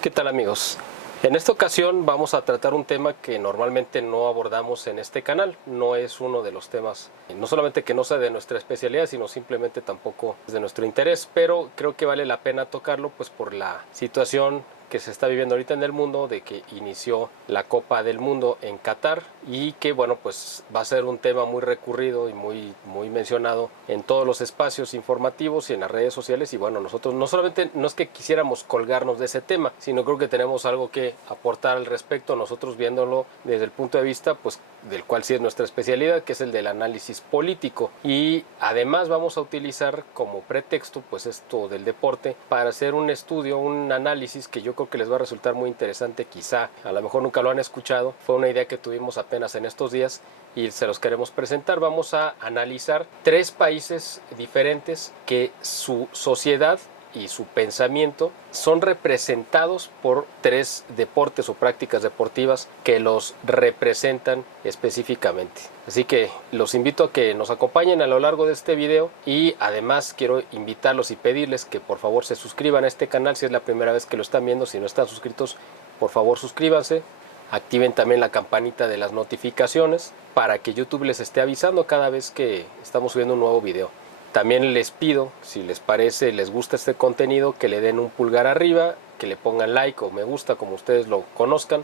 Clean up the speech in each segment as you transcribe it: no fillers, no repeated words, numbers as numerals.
¿Qué tal, amigos? En esta ocasión vamos a tratar un tema que normalmente no abordamos en este canal. No es uno de los temas, no solamente que no sea de nuestra especialidad, sino simplemente tampoco es de nuestro interés, pero creo que vale la pena tocarlo pues por la situación que se está viviendo ahorita en el mundo, de que inició la Copa del Mundo en Qatar y que bueno, pues va a ser un tema muy recurrido y muy mencionado en todos los espacios informativos y en las redes sociales. Y bueno, nosotros no solamente no es que quisiéramos colgarnos de ese tema, sino creo que tenemos algo que aportar al respecto, nosotros viéndolo desde el punto de vista pues del cual sí es nuestra especialidad, que es el del análisis político. Y además vamos a utilizar como pretexto pues esto del deporte para hacer un estudio, un análisis que yo creo que les va a resultar muy interesante. Quizá a lo mejor nunca lo han escuchado, fue una idea que tuvimos apenas en estos días y se los queremos presentar. Vamos a analizar 3 países diferentes que su sociedad y su pensamiento son representados por 3 deportes o prácticas deportivas que los representan específicamente. Así que los invito a que nos acompañen a lo largo de este video y además quiero invitarlos y pedirles que por favor se suscriban a este canal si es la primera vez que lo están viendo. Si no están suscritos, por favor suscríbanse. Activen también la campanita de las notificaciones para que YouTube les esté avisando cada vez que estamos subiendo un nuevo video. También les pido, si les parece, les gusta este contenido, que le den un pulgar arriba, que le pongan like o me gusta, como ustedes lo conozcan,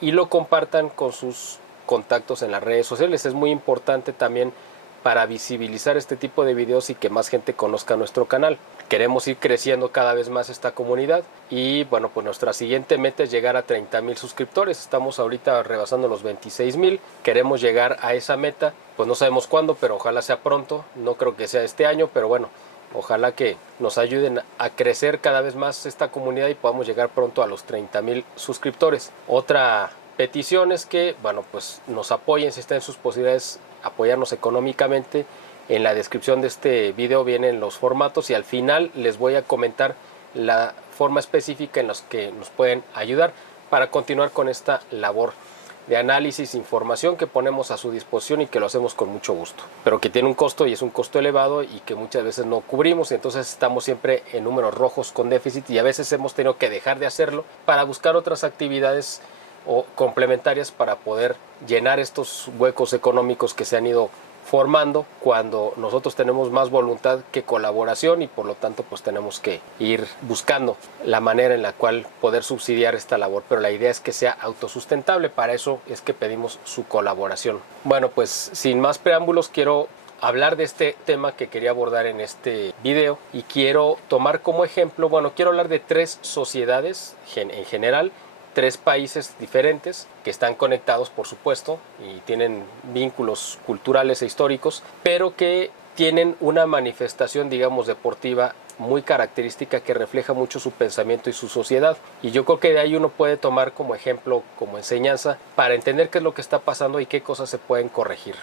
y lo compartan con sus contactos en las redes sociales. Es muy importante también para visibilizar este tipo de videos y que más gente conozca nuestro canal. Queremos ir creciendo cada vez más esta comunidad y bueno, pues nuestra siguiente meta es llegar a 30,000 suscriptores. Estamos ahorita rebasando los 26,000. Queremos llegar a esa meta, pues no sabemos cuándo, pero ojalá sea pronto. No creo que sea este año, pero bueno, ojalá que nos ayuden a crecer cada vez más esta comunidad y podamos llegar pronto a los 30,000 suscriptores. Otra petición es que, bueno, pues nos apoyen si está en sus posibilidades apoyarnos económicamente. En la descripción de este video vienen los formatos y al final les voy a comentar la forma específica en la que nos pueden ayudar para continuar con esta labor de análisis e información que ponemos a su disposición y que lo hacemos con mucho gusto, pero que tiene un costo y es un costo elevado y que muchas veces no cubrimos, y entonces estamos siempre en números rojos con déficit y a veces hemos tenido que dejar de hacerlo para buscar otras actividades o complementarias para poder llenar estos huecos económicos que se han ido formando cuando nosotros tenemos más voluntad que colaboración, y por lo tanto pues tenemos que ir buscando la manera en la cual poder subsidiar esta labor, pero la idea es que sea autosustentable. Para eso es que pedimos su colaboración. Bueno, pues sin más preámbulos quiero hablar de este tema que quería abordar en este video y quiero tomar como ejemplo, bueno, quiero hablar de 3 sociedades en general, 3 países diferentes que están conectados, por supuesto, y tienen vínculos culturales e históricos, pero que tienen una manifestación, digamos, deportiva muy característica que refleja mucho su pensamiento y su sociedad. Y yo creo que de ahí uno puede tomar como ejemplo, como enseñanza, para entender qué es lo que está pasando y qué cosas se pueden corregir.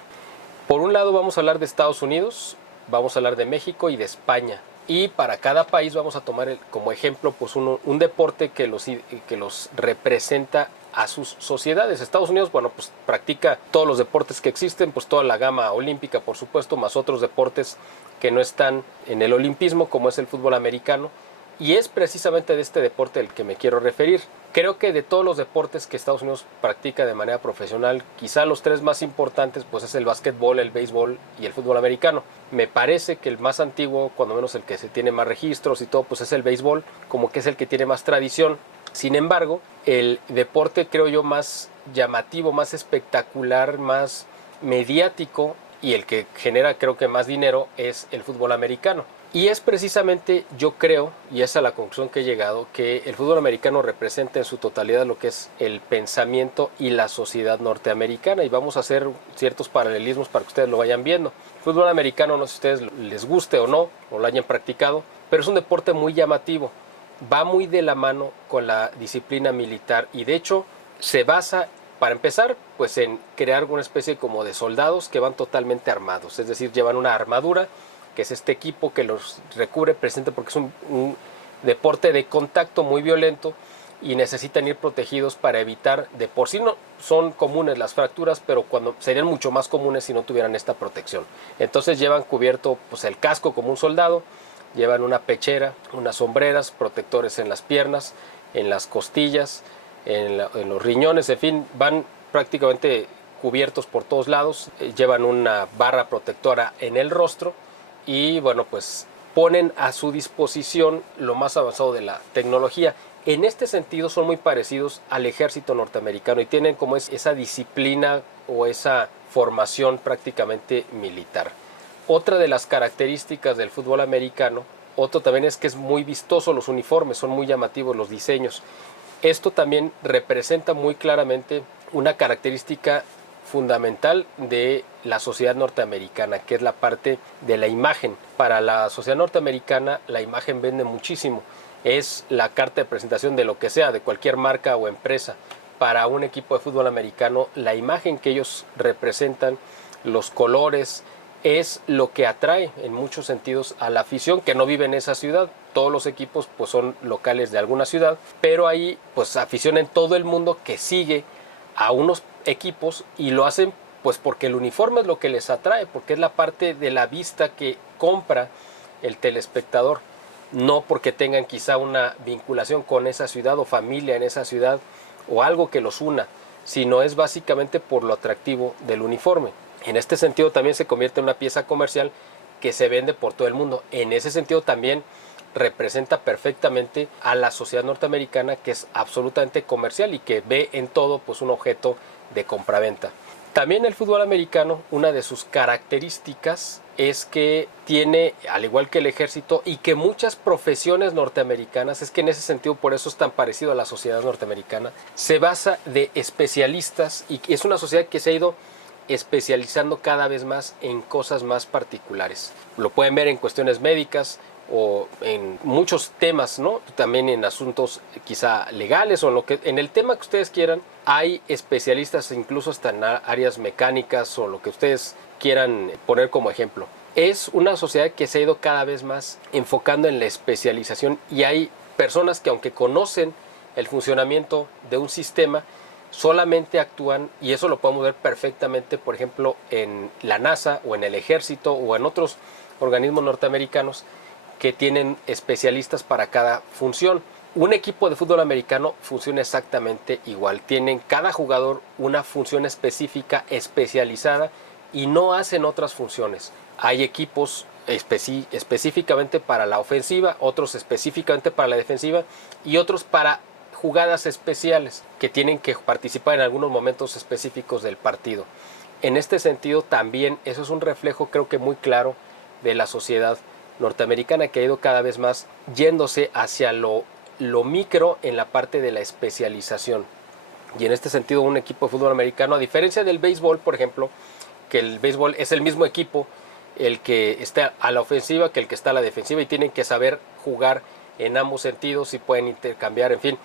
Por un lado vamos a hablar de Estados Unidos, vamos a hablar de México y de España. Y para cada país vamos a tomar como ejemplo pues un deporte que los representa a sus sociedades. Estados Unidos, bueno, pues practica todos los deportes que existen, pues toda la gama olímpica, por supuesto, más otros deportes que no están en el olimpismo, como es el fútbol americano. Y es precisamente de este deporte al que me quiero referir. Creo que de todos los deportes que Estados Unidos practica de manera profesional, quizá los 3 más importantes pues es el básquetbol, el béisbol y el fútbol americano. Me parece que el más antiguo, cuando menos el que se tiene más registros y todo, pues es el béisbol, como que es el que tiene más tradición. Sin embargo, el deporte creo yo más llamativo, más espectacular, más mediático y el que genera creo que más dinero es el fútbol americano. Y es precisamente, yo creo, y esa es la conclusión que he llegado, que el fútbol americano representa en su totalidad lo que es el pensamiento y la sociedad norteamericana. Y vamos a hacer ciertos paralelismos para que ustedes lo vayan viendo. El fútbol americano, no sé si a ustedes les guste o no, o lo hayan practicado, pero es un deporte muy llamativo. Va muy de la mano con la disciplina militar y de hecho se basa, para empezar, pues en crear una especie como de soldados que van totalmente armados. Es decir, llevan una armadura, que es este equipo que los recubre presente, porque es un deporte de contacto muy violento y necesitan ir protegidos para evitar, de por sí no son comunes las fracturas, pero cuando serían mucho más comunes si no tuvieran esta protección. Entonces llevan cubierto pues el casco como un soldado, llevan una pechera, unas sombreras, protectores en las piernas, en las costillas, en los riñones, en fin, van prácticamente cubiertos por todos lados, llevan una barra protectora en el rostro y bueno, pues ponen a su disposición lo más avanzado de la tecnología. En este sentido son muy parecidos al ejército norteamericano y tienen como esa disciplina o esa formación prácticamente militar. Otra de las características del fútbol americano, otro también es que es muy vistoso los uniformes, son muy llamativos los diseños. Esto también representa muy claramente una característica fundamental de la sociedad norteamericana, que es la parte de la imagen. Para la sociedad norteamericana la imagen vende muchísimo, es la carta de presentación de lo que sea, de cualquier marca o empresa. Para un equipo de fútbol americano, la imagen que ellos representan, los colores, es lo que atrae en muchos sentidos a la afición que no vive en esa ciudad. Todos los equipos pues son locales de alguna ciudad, pero hay pues afición en todo el mundo que sigue a unos equipos y lo hacen pues porque el uniforme es lo que les atrae, porque es la parte de la vista que compra el telespectador, no porque tengan quizá una vinculación con esa ciudad o familia en esa ciudad o algo que los una, sino es básicamente por lo atractivo del uniforme. En este sentido también se convierte en una pieza comercial que se vende por todo el mundo. En ese sentido también representa perfectamente a la sociedad norteamericana, que es absolutamente comercial y que ve en todo pues un objeto de compraventa. También el fútbol americano, una de sus características es que tiene, al igual que el ejército y que muchas profesiones norteamericanas, es que en ese sentido por eso es tan parecido a la sociedad norteamericana, se basa de especialistas y es una sociedad que se ha ido especializando cada vez más en cosas más particulares. Lo pueden ver en cuestiones médicas o en muchos temas, ¿no? También en asuntos quizá legales o en el tema que ustedes quieran. Hay especialistas incluso hasta en áreas mecánicas o lo que ustedes quieran poner como ejemplo. Es una sociedad que se ha ido cada vez más enfocando en la especialización y hay personas que aunque conocen el funcionamiento de un sistema, solamente actúan, y eso lo podemos ver perfectamente, por ejemplo, en la NASA o en el ejército o en otros organismos norteamericanos que tienen especialistas para cada función. Un equipo de fútbol americano funciona exactamente igual. Tienen cada jugador una función específica, especializada, y no hacen otras funciones. Hay equipos específicamente para la ofensiva, otros específicamente para la defensiva y otros para jugadas especiales que tienen que participar en algunos momentos específicos del partido. En este sentido también eso es un reflejo creo que muy claro de la sociedad norteamericana, que ha ido cada vez más yéndose hacia lo micro en la parte de la especialización. Y en este sentido un equipo de fútbol americano, a diferencia del béisbol, por ejemplo, que el béisbol es el mismo equipo el que está a la ofensiva que el que está a la defensiva y tienen que saber jugar en ambos sentidos y pueden intercambiar, en fin.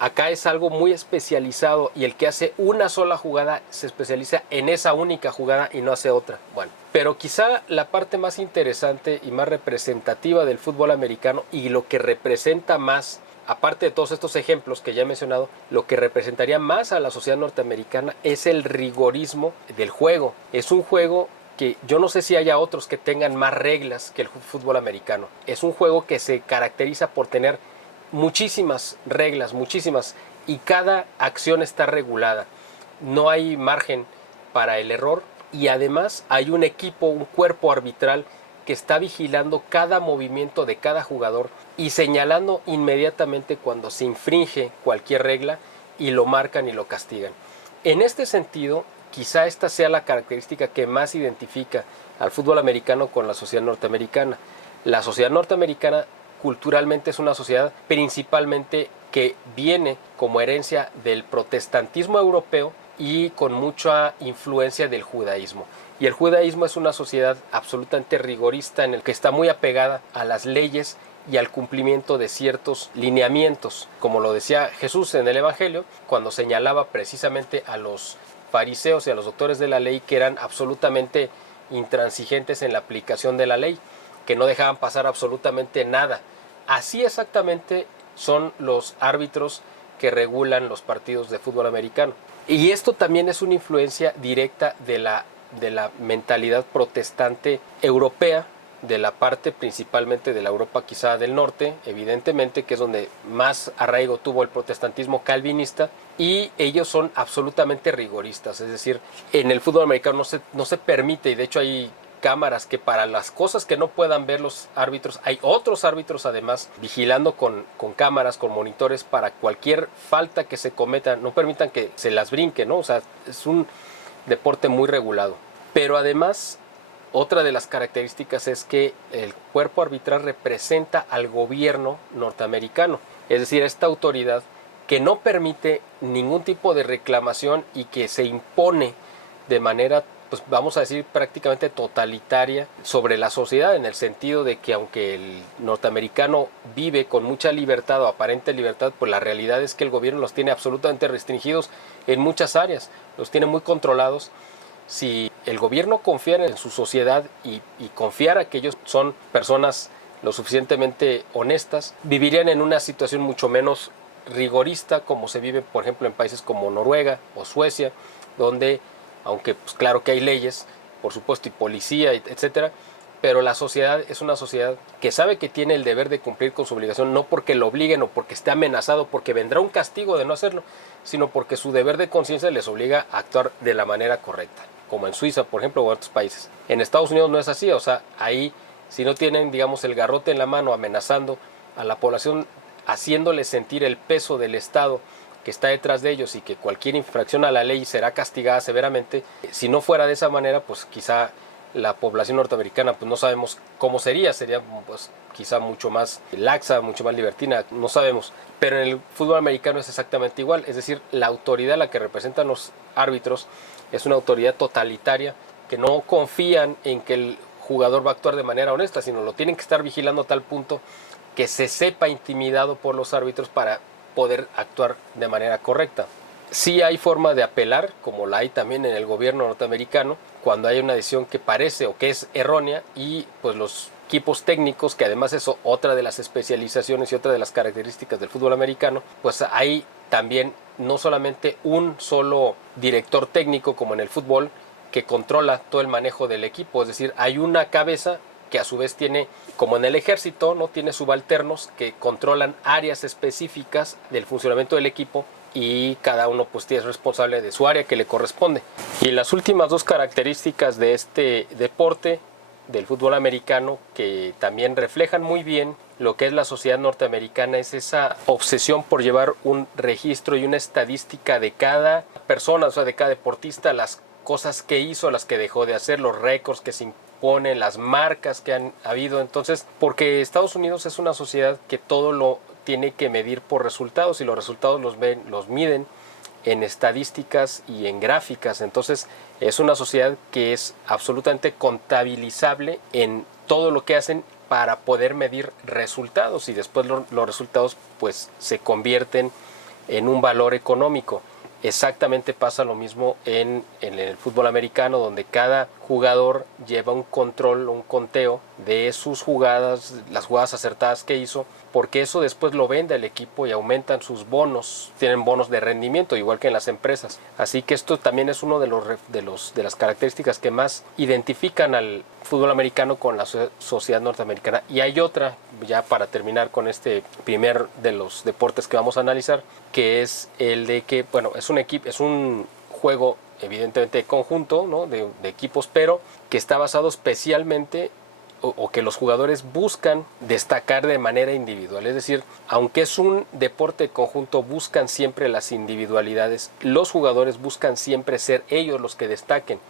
Acá es algo muy especializado y el que hace una sola jugada se especializa en esa única jugada y no hace otra. Bueno, pero quizá la parte más interesante y más representativa del fútbol americano y lo que representa más, aparte de todos estos ejemplos que ya he mencionado, lo que representaría más a la sociedad norteamericana es el rigorismo del juego. Es un juego que yo no sé si haya otros que tengan más reglas que el fútbol americano. Es un juego que se caracteriza por tener muchísimas reglas, muchísimas, y cada acción está regulada. No hay margen para el error y además hay un equipo, un cuerpo arbitral que está vigilando cada movimiento de cada jugador y señalando inmediatamente cuando se infringe cualquier regla y lo marcan y lo castigan. En este sentido, quizá esta sea la característica que más identifica al fútbol americano con la sociedad norteamericana. La sociedad norteamericana culturalmente es una sociedad principalmente que viene como herencia del protestantismo europeo y con mucha influencia del judaísmo. Y el judaísmo es una sociedad absolutamente rigorista en el que está muy apegada a las leyes y al cumplimiento de ciertos lineamientos, como lo decía Jesús en el Evangelio, cuando señalaba precisamente a los fariseos y a los doctores de la ley que eran absolutamente intransigentes en la aplicación de la ley, que no dejaban pasar absolutamente nada. Así exactamente son los árbitros que regulan los partidos de fútbol americano. Y esto también es una influencia directa de la mentalidad protestante europea de la parte principalmente de la Europa quizá del norte, evidentemente, que es donde más arraigo tuvo el protestantismo calvinista, y ellos son absolutamente rigoristas, es decir, en el fútbol americano no se permite, y de hecho hay cámaras que para las cosas que no puedan ver los árbitros, hay otros árbitros además vigilando con cámaras, con monitores, para cualquier falta que se cometa, no permitan que se las brinque, ¿no? O sea, es un deporte muy regulado. Pero además, otra de las características es que el cuerpo arbitral representa al gobierno norteamericano, es decir, esta autoridad que no permite ningún tipo de reclamación y que se impone de manera, pues vamos a decir, prácticamente totalitaria sobre la sociedad, en el sentido de que aunque el norteamericano vive con mucha libertad o aparente libertad, pues la realidad es que el gobierno los tiene absolutamente restringidos en muchas áreas, los tiene muy controlados. Si el gobierno confiara en su sociedad y confiara que ellos son personas lo suficientemente honestas, vivirían en una situación mucho menos rigorista como se vive, por ejemplo, en países como Noruega o Suecia, donde, aunque pues claro que hay leyes, por supuesto, y policía, etcétera, pero la sociedad es una sociedad que sabe que tiene el deber de cumplir con su obligación, no porque lo obliguen o porque esté amenazado, porque vendrá un castigo de no hacerlo, sino porque su deber de conciencia les obliga a actuar de la manera correcta, como en Suiza, por ejemplo, o en otros países. En Estados Unidos no es así, o sea, ahí si no tienen, digamos, el garrote en la mano amenazando a la población, haciéndole sentir el peso del Estado que está detrás de ellos y que cualquier infracción a la ley será castigada severamente, si no fuera de esa manera, pues quizá la población norteamericana, pues no sabemos cómo sería pues quizá mucho más laxa, mucho más libertina, no sabemos. Pero en el fútbol americano es exactamente igual, es decir, la autoridad a la que representan los árbitros es una autoridad totalitaria que no confían en que el jugador va a actuar de manera honesta, sino lo tienen que estar vigilando a tal punto que se sepa intimidado por los árbitros para poder actuar de manera correcta. Sí hay forma de apelar, como la hay también en el gobierno norteamericano, cuando hay una decisión que parece o que es errónea, y pues los equipos técnicos, que además es otra de las especializaciones y otra de las características del fútbol americano, pues hay también no solamente un solo director técnico como en el fútbol que controla todo el manejo del equipo, es decir, hay una cabeza que a su vez tiene, como en el ejército, no tiene subalternos que controlan áreas específicas del funcionamiento del equipo, y cada uno pues es responsable de su área que le corresponde. Y las últimas dos características de este deporte, del fútbol americano, que también reflejan muy bien lo que es la sociedad norteamericana, es esa obsesión por llevar un registro y una estadística de cada persona, o sea, de cada deportista, las cosas que hizo, las que dejó de hacer, los récords que se imponen, las marcas que han habido. Entonces, porque Estados Unidos es una sociedad que todo lo tiene que medir por resultados, y los resultados los miden en estadísticas y en gráficas. Entonces es una sociedad que es absolutamente contabilizable en todo lo que hacen para poder medir resultados, y después los resultados pues se convierten en un valor económico. Exactamente pasa lo mismo en el fútbol americano, donde cada jugador lleva un control, un conteo de sus jugadas, las jugadas acertadas que hizo, porque eso después lo vende el equipo y aumentan sus bonos, tienen bonos de rendimiento, igual que en las empresas. Así que esto también es uno de las características que más identifican al fútbol americano con la sociedad norteamericana. Y hay otra, ya para terminar con este primer de los deportes que vamos a analizar, que es el de que, bueno, es un juego evidentemente de conjunto, ¿no? de equipos, pero que está basado especialmente o que los jugadores buscan destacar de manera individual. Es decir, aunque es un deporte de conjunto, buscan siempre las individualidades. Los jugadores buscan siempre ser ellos los que destaquen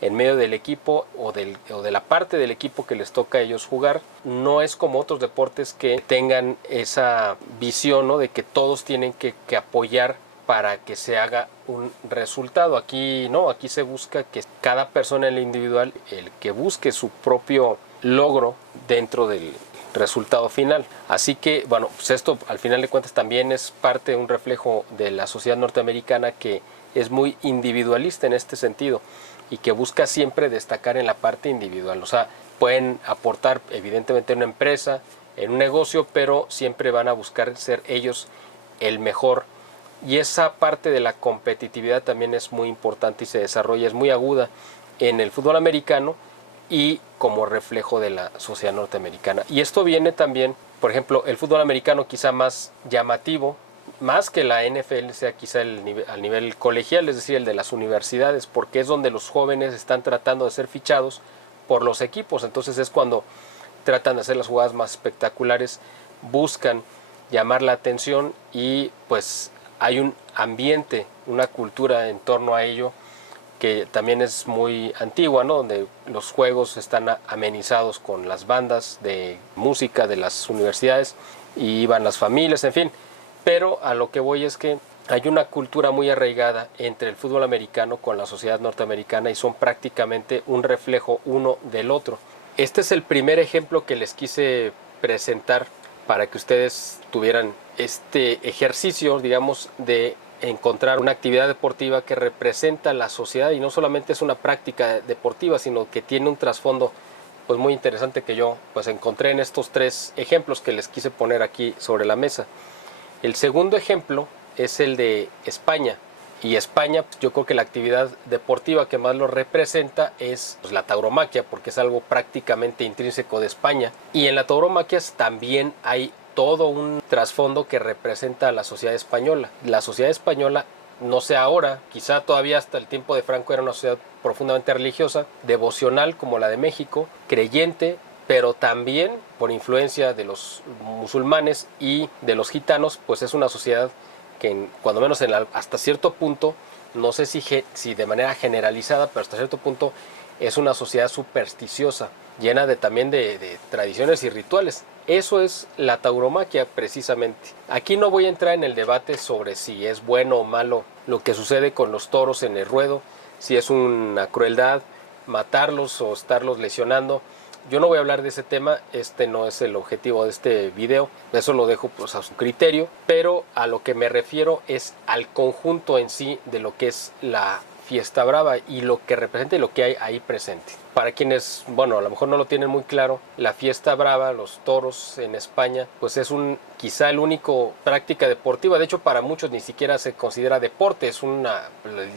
en medio del equipo o de la parte del equipo que les toca a ellos jugar. No es como otros deportes que tengan esa visión, ¿no? de que todos tienen que apoyar para que se haga un resultado. Aquí no, aquí se busca que cada persona en lo individual, el que busque su propio logro dentro del resultado final. Así que, bueno, pues esto al final de cuentas también es parte de un reflejo de la sociedad norteamericana, que es muy individualista en este sentido y que busca siempre destacar en la parte individual. O sea, pueden aportar evidentemente en una empresa, en un negocio, pero siempre van a buscar ser ellos el mejor. Y esa parte de la competitividad también es muy importante y se desarrolla, es muy aguda en el fútbol americano, y como reflejo de la sociedad norteamericana. Y esto viene también, por ejemplo, el fútbol americano quizá más llamativo, más que la NFL sea quizá al nivel colegial, es decir, el de las universidades, porque es donde los jóvenes están tratando de ser fichados por los equipos. Entonces es cuando tratan de hacer las jugadas más espectaculares, buscan llamar la atención y pues hay un ambiente, una cultura en torno a ello que también es muy antigua, ¿no? Donde los juegos están amenizados con las bandas de música de las universidades y van las familias, en fin. Pero a lo que voy es que hay una cultura muy arraigada entre el fútbol americano con la sociedad norteamericana y son prácticamente un reflejo uno del otro. Este es el primer ejemplo que les quise presentar para que ustedes tuvieran este ejercicio, digamos, de encontrar una actividad deportiva que representa la sociedad y no solamente es una práctica deportiva, sino que tiene un trasfondo pues muy interesante que yo pues encontré en estos 3 ejemplos que les quise poner aquí sobre la mesa. El segundo ejemplo es el de España. Y España, yo creo que la actividad deportiva que más lo representa es pues, la tauromaquia, porque es algo prácticamente intrínseco de España. Y en la tauromaquia también hay todo un trasfondo que representa a la sociedad española. La sociedad española, no sé ahora, quizá todavía hasta el tiempo de Franco era una sociedad profundamente religiosa, devocional como la de México, creyente, pero también por influencia de los musulmanes y de los gitanos, pues es una sociedad que cuando menos hasta cierto punto, no sé si de manera generalizada, pero hasta cierto punto es una sociedad supersticiosa, llena también de tradiciones y rituales. Eso es la tauromaquia precisamente. Aquí no voy a entrar en el debate sobre si es bueno o malo lo que sucede con los toros en el ruedo, si es una crueldad matarlos o estarlos lesionando. Yo no voy a hablar de ese tema, este no es el objetivo de este video, eso lo dejo pues a su criterio, pero a lo que me refiero es al conjunto en sí de lo que es la fiesta brava y lo que representa y lo que hay ahí presente. Para quienes, bueno, a lo mejor no lo tienen muy claro, la fiesta brava, los toros en España, pues es quizá el único práctica deportiva, de hecho para muchos ni siquiera se considera deporte,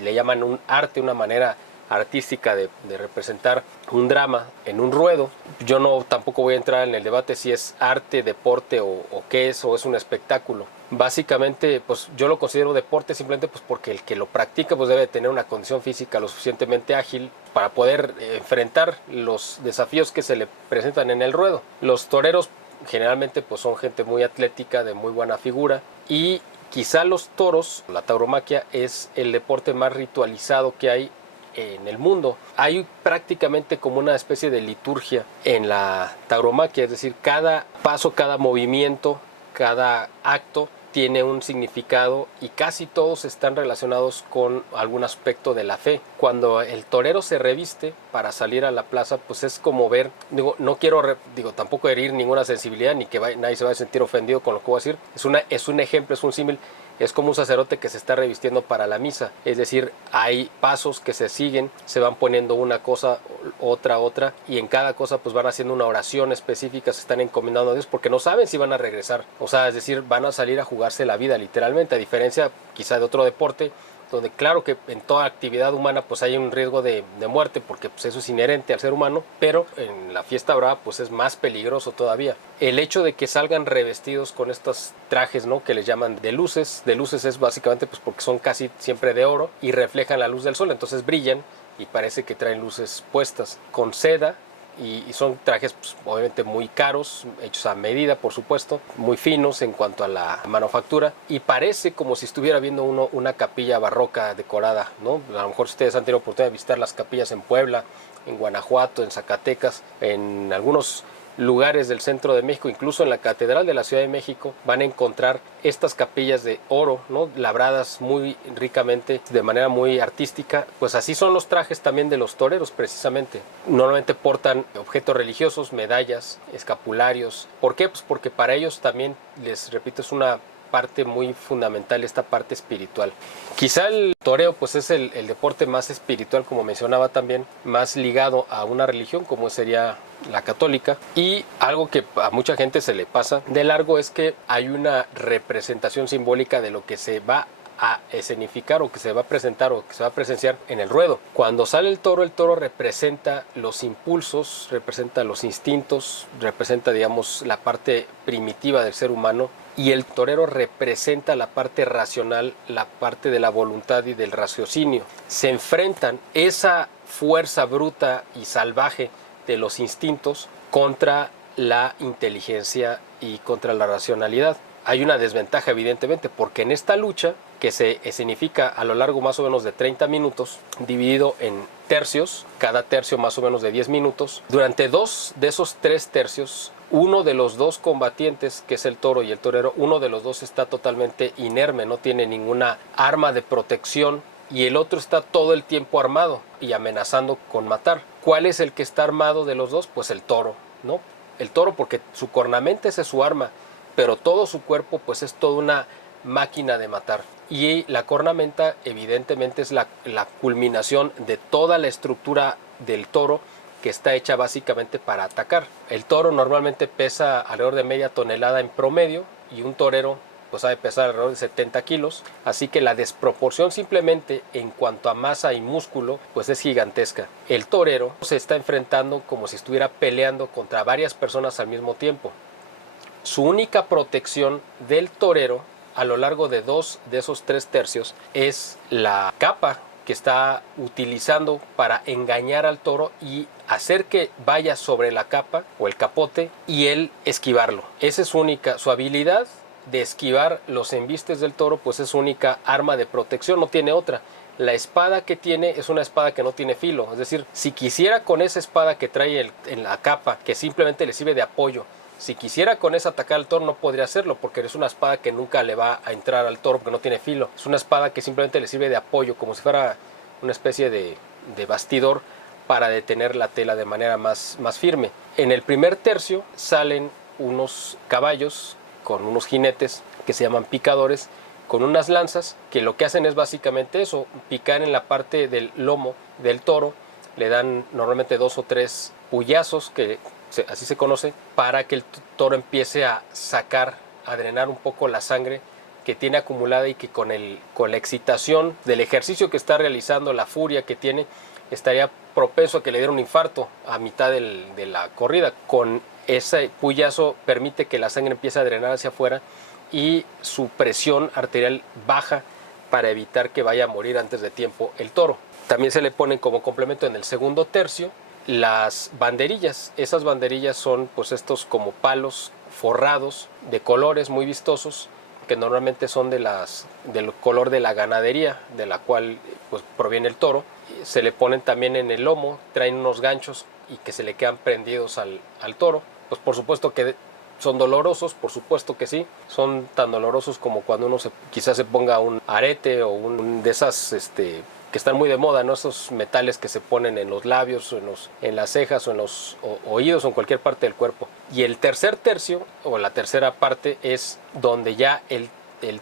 le llaman un arte, una manera artística de representar un drama en un ruedo. Yo tampoco voy a entrar en el debate si es arte, deporte o qué es, o es un espectáculo. Básicamente, pues yo lo considero deporte simplemente pues porque el que lo practica pues debe tener una condición física lo suficientemente ágil para poder enfrentar los desafíos que se le presentan en el ruedo. Los toreros generalmente pues son gente muy atlética, de muy buena figura, y quizá los toros, la tauromaquia, es el deporte más ritualizado que hay en el mundo. Hay prácticamente como una especie de liturgia en la tauromaquia, es decir, cada paso, cada movimiento, cada acto tiene un significado y casi todos están relacionados con algún aspecto de la fe. Cuando el torero se reviste para salir a la plaza, pues es como ver, no quiero tampoco herir ninguna sensibilidad ni que nadie se vaya a sentir ofendido con lo que voy a decir. Es un ejemplo, es un símil. Es como un sacerdote que se está revistiendo para la misa, es decir, hay pasos que se siguen, se van poniendo una cosa, otra, y en cada cosa pues van haciendo una oración específica, se están encomendando a Dios porque no saben si van a regresar, o sea, es decir, van a salir a jugarse la vida literalmente, a diferencia quizá de otro deporte, donde claro que en toda actividad humana pues hay un riesgo de muerte porque pues eso es inherente al ser humano, pero en la fiesta brava pues es más peligroso todavía. El hecho de que salgan revestidos con estos trajes, ¿no?, que les llaman de luces es básicamente pues porque son casi siempre de oro y reflejan la luz del sol, entonces brillan y parece que traen luces puestas con seda. Y son trajes pues, obviamente muy caros, hechos a medida por supuesto, muy finos en cuanto a la manufactura, y parece como si estuviera viendo uno una capilla barroca decorada, ¿no? A lo mejor ustedes han tenido oportunidad de visitar las capillas en Puebla, en Guanajuato, en Zacatecas, en algunos lugares del centro de México, incluso en la Catedral de la Ciudad de México, van a encontrar estas capillas de oro, ¿no?, labradas muy ricamente, de manera muy artística. Pues así son los trajes también de los toreros precisamente. Normalmente portan objetos religiosos, medallas, escapularios. ¿Por qué? Pues porque para ellos también, les repito, es una parte muy fundamental, esta parte espiritual. Quizá el toreo pues es el deporte más espiritual, como mencionaba también, más ligado a una religión como sería la católica, y algo que a mucha gente se le pasa de largo es que hay una representación simbólica de lo que se va a escenificar o que se va a presentar o que se va a presenciar en el ruedo. Cuando sale el toro representa los impulsos, representa los instintos, representa, digamos, la parte primitiva del ser humano, y el torero representa la parte racional, la parte de la voluntad y del raciocinio. Se enfrentan esa fuerza bruta y salvaje de los instintos contra la inteligencia y contra la racionalidad. Hay una desventaja evidentemente, porque en esta lucha, que se escenifica a lo largo más o menos de 30 minutos, dividido en tercios, cada tercio más o menos de 10 minutos, durante 2 de esos 3 tercios, uno de los 2 combatientes, que es el toro y el torero, uno de los 2 está totalmente inerme, no tiene ninguna arma de protección, y el otro está todo el tiempo armado y amenazando con matar. ¿Cuál es el que está armado de los 2? Pues el toro, ¿no? El toro, porque su cornamenta es su arma, pero todo su cuerpo pues es toda una máquina de matar. Y la cornamenta evidentemente es la culminación de toda la estructura del toro, que está hecha básicamente para atacar. El toro normalmente pesa alrededor de media tonelada en promedio, y un torero pues ha de pesar alrededor de 70 kilos, así que la desproporción simplemente en cuanto a masa y músculo pues es gigantesca. El torero se está enfrentando como si estuviera peleando contra varias personas al mismo tiempo. Su única protección del torero a lo largo de 2 de esos 3 tercios es la capa que está utilizando para engañar al toro y hacer que vaya sobre la capa o el capote y él esquivarlo. Esa es su habilidad de esquivar los embistes del toro, pues es su única arma de protección, no tiene otra. La espada que tiene es una espada que no tiene filo, es decir, si quisiera con esa espada que trae en la capa, que simplemente le sirve de apoyo, si quisiera con esa atacar al toro, no podría hacerlo, porque es una espada que nunca le va a entrar al toro porque no tiene filo. Es una espada que simplemente le sirve de apoyo, como si fuera una especie de bastidor para detener la tela de manera más firme. En el primer tercio salen unos caballos con unos jinetes que se llaman picadores, con unas lanzas que lo que hacen es básicamente eso, picar en la parte del lomo del toro. Le dan normalmente 2 o 3 puyazos, que así se conoce, para que el toro empiece a sacar, a drenar un poco la sangre que tiene acumulada, y que con la excitación del ejercicio que está realizando, la furia que tiene, estaría propenso a que le diera un infarto a mitad de la corrida. Con ese puyazo permite que la sangre empiece a drenar hacia afuera y su presión arterial baja para evitar que vaya a morir antes de tiempo el toro. También se le ponen como complemento en el segundo tercio las banderillas. Esas banderillas son pues estos como palos forrados de colores muy vistosos, que normalmente son del color de la ganadería de la cual pues proviene el toro. Se le ponen también en el lomo, traen unos ganchos y que se le quedan prendidos al toro. Pues por supuesto que son dolorosos, por supuesto que sí, son tan dolorosos como cuando uno quizás se ponga un arete o un de esas que están muy de moda, ¿no? Esos metales que se ponen en los labios o en las cejas o en los oídos o en cualquier parte del cuerpo. Y el tercer tercio o la tercera parte es donde ya el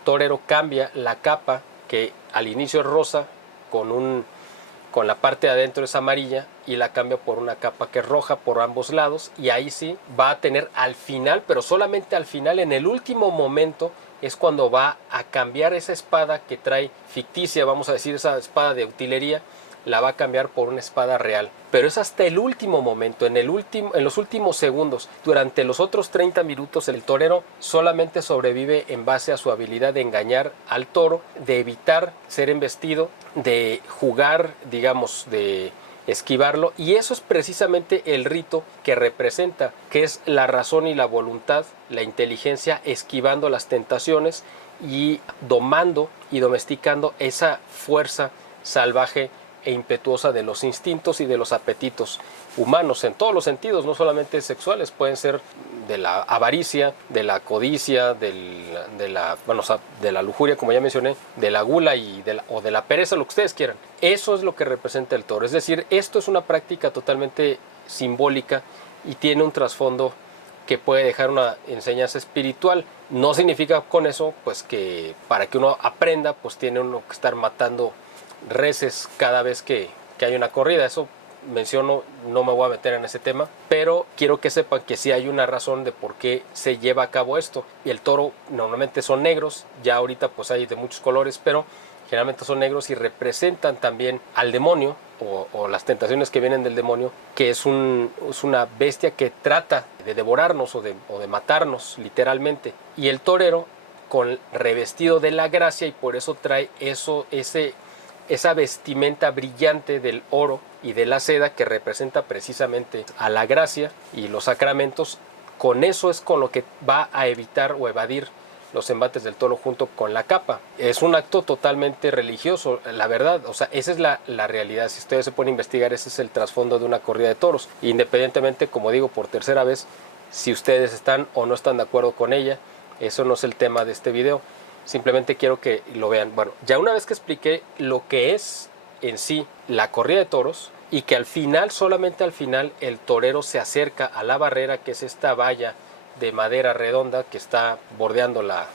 torero cambia la capa, que al inicio es rosa, con la parte de adentro es amarilla, y la cambia por una capa que es roja por ambos lados, y ahí sí va a tener al final, pero solamente al final, en el último momento, es cuando va a cambiar esa espada que trae ficticia, vamos a decir, esa espada de utilería, la va a cambiar por una espada real. Pero es hasta el último momento, en los últimos segundos. Durante los otros 30 minutos el torero solamente sobrevive en base a su habilidad de engañar al toro, de evitar ser embestido, de jugar, digamos, de esquivarlo, y eso es precisamente el rito que representa, que es la razón y la voluntad, la inteligencia esquivando las tentaciones y domando y domesticando esa fuerza salvaje e impetuosa de los instintos y de los apetitos humanos en todos los sentidos, no solamente sexuales, pueden ser de la avaricia, de la codicia, de la lujuria, como ya mencioné, de la gula o de la pereza, lo que ustedes quieran. Eso es lo que representa el toro. Es decir, esto es una práctica totalmente simbólica y tiene un trasfondo que puede dejar una enseñanza espiritual. No significa con eso pues que para que uno aprenda pues tiene uno que estar matando reses cada vez que hay una corrida. Eso menciono, no me voy a meter en ese tema, pero quiero que sepan que sí hay una razón de por qué se lleva a cabo esto. Y el toro normalmente son negros, ya ahorita pues hay de muchos colores, pero generalmente son negros y representan también al demonio o las tentaciones que vienen del demonio, que es una bestia que trata de devorarnos o de matarnos literalmente. Y el torero con revestido de la gracia, y por eso trae esa vestimenta brillante del oro y de la seda que representa precisamente a la gracia y los sacramentos. Con eso es con lo que va a evitar o evadir los embates del toro junto con la capa. Es un acto totalmente religioso, la verdad, o sea, esa es la realidad. Si ustedes se pueden investigar, ese es el trasfondo de una corrida de toros. Independientemente, como digo por tercera vez, si ustedes están o no están de acuerdo con ella, eso no es el tema de este video. Simplemente quiero que lo vean. Bueno, ya una vez que expliqué lo que es en sí la corrida de toros y que al final, solamente al final, el torero se acerca a la barrera, que es esta valla de madera redonda que está bordeando la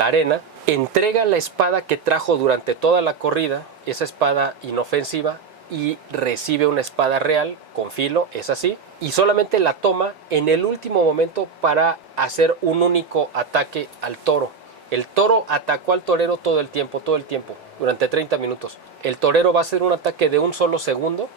arena, entrega la espada que trajo durante toda la corrida, esa espada inofensiva, y recibe una espada real con filo, es así, y solamente la toma en el último momento para hacer un único ataque al toro. El toro atacó al torero todo el tiempo, durante 30 minutos. El torero va a hacer un ataque de un solo segundo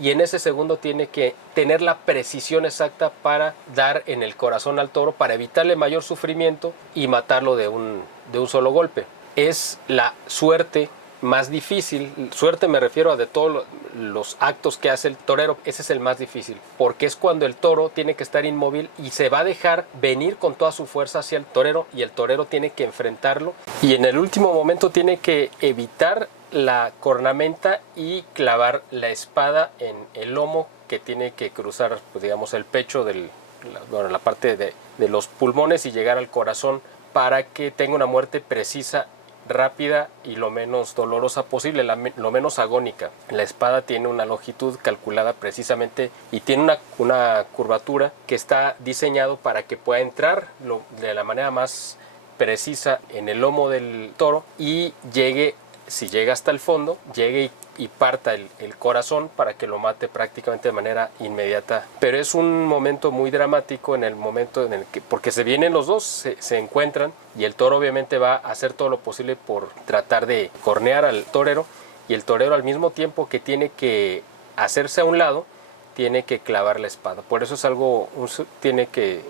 y en ese segundo tiene que tener la precisión exacta para dar en el corazón al toro, para evitarle mayor sufrimiento y matarlo de un solo golpe. Es la suerte más difícil, suerte me refiero a de todos los actos que hace el torero, ese es el más difícil, porque es cuando el toro tiene que estar inmóvil y se va a dejar venir con toda su fuerza hacia el torero, y el torero tiene que enfrentarlo y en el último momento tiene que evitar la cornamenta y clavar la espada en el lomo, que tiene que cruzar, pues, digamos, el pecho la parte de los pulmones y llegar al corazón, para que tenga una muerte precisa, rápida y lo menos dolorosa posible, lo menos agónica. La espada tiene una longitud calculada precisamente y tiene una curvatura que está diseñado para que pueda entrar de la manera más precisa en el lomo del toro y llegue, si llega hasta el fondo, llegue y parta el corazón para que lo mate prácticamente de manera inmediata. Pero es un momento muy dramático en el momento en el que, porque se vienen los dos, se encuentran, y el toro obviamente va a hacer todo lo posible por tratar de cornear al torero, y el torero, al mismo tiempo que tiene que hacerse a un lado, tiene que clavar la espada. Por eso es tiene que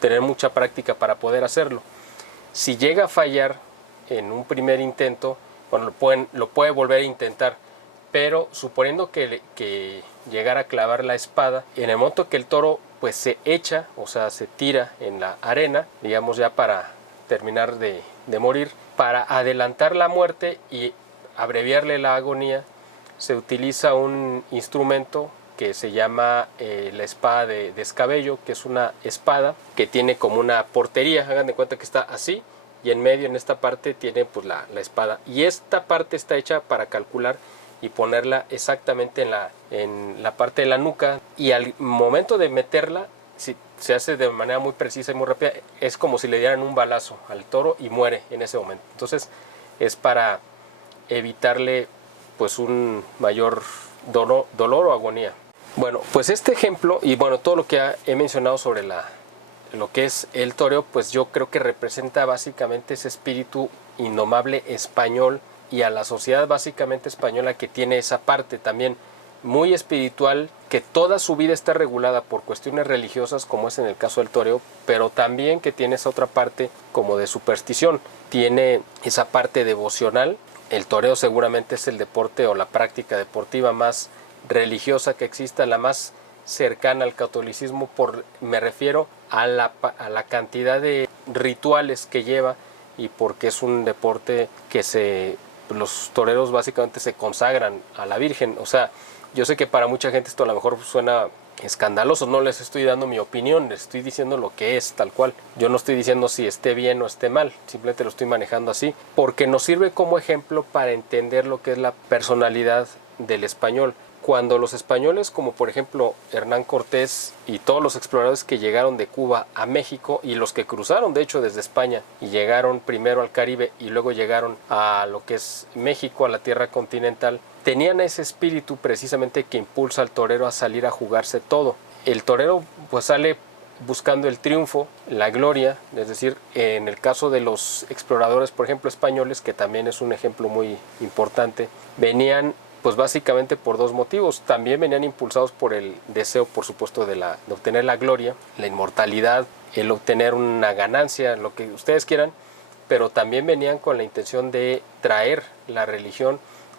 tener mucha práctica para poder hacerlo. Si llega a fallar en un primer intento, bueno, lo puede volver a intentar, pero suponiendo que llegara a clavar la espada, en el momento que el toro pues se echa, o sea, se tira en la arena, digamos, ya para terminar de morir, para adelantar la muerte y abreviarle la agonía, se utiliza un instrumento que se llama la espada de descabello, que es una espada que tiene como una portería. Hagan de cuenta que está así, y en medio, en esta parte, tiene pues la espada, y esta parte está hecha para calcular y ponerla exactamente en la parte de la nuca, y al momento de meterla, si se hace de manera muy precisa y muy rápida, es como si le dieran un balazo al toro y muere en ese momento. Entonces es para evitarle pues un mayor dolor o agonía. Bueno, pues este ejemplo y bueno, todo lo que he mencionado sobre lo que es el toreo, pues yo creo que representa básicamente ese espíritu indomable español, y a la sociedad básicamente española, que tiene esa parte también muy espiritual, que toda su vida está regulada por cuestiones religiosas, como es en el caso del toreo, pero también que tiene esa otra parte como de superstición, tiene esa parte devocional. El toreo seguramente es el deporte o la práctica deportiva más religiosa que exista, la más cercana al catolicismo, me refiero a la cantidad de rituales que lleva, y porque es un deporte que los toreros básicamente se consagran a la Virgen. O sea, yo sé que para mucha gente esto a lo mejor suena escandaloso, no les estoy dando mi opinión, les estoy diciendo lo que es tal cual. Yo no estoy diciendo si esté bien o esté mal, simplemente lo estoy manejando así, porque nos sirve como ejemplo para entender lo que es la personalidad del español. Cuando los españoles, como por ejemplo Hernán Cortés y todos los exploradores que llegaron de Cuba a México, y los que cruzaron de hecho desde España y llegaron primero al Caribe y luego llegaron a lo que es México, a la tierra continental, tenían ese espíritu precisamente que impulsa al torero a salir a jugarse todo. El torero pues sale buscando el triunfo, la gloria, es decir, en el caso de los exploradores, por ejemplo, españoles, que también es un ejemplo muy importante, venían pues básicamente por dos motivos. También venían impulsados por el deseo, por supuesto, de obtener la gloria, la inmortalidad, el obtener una ganancia, lo que ustedes quieran, pero también venían con la intención de traer la religión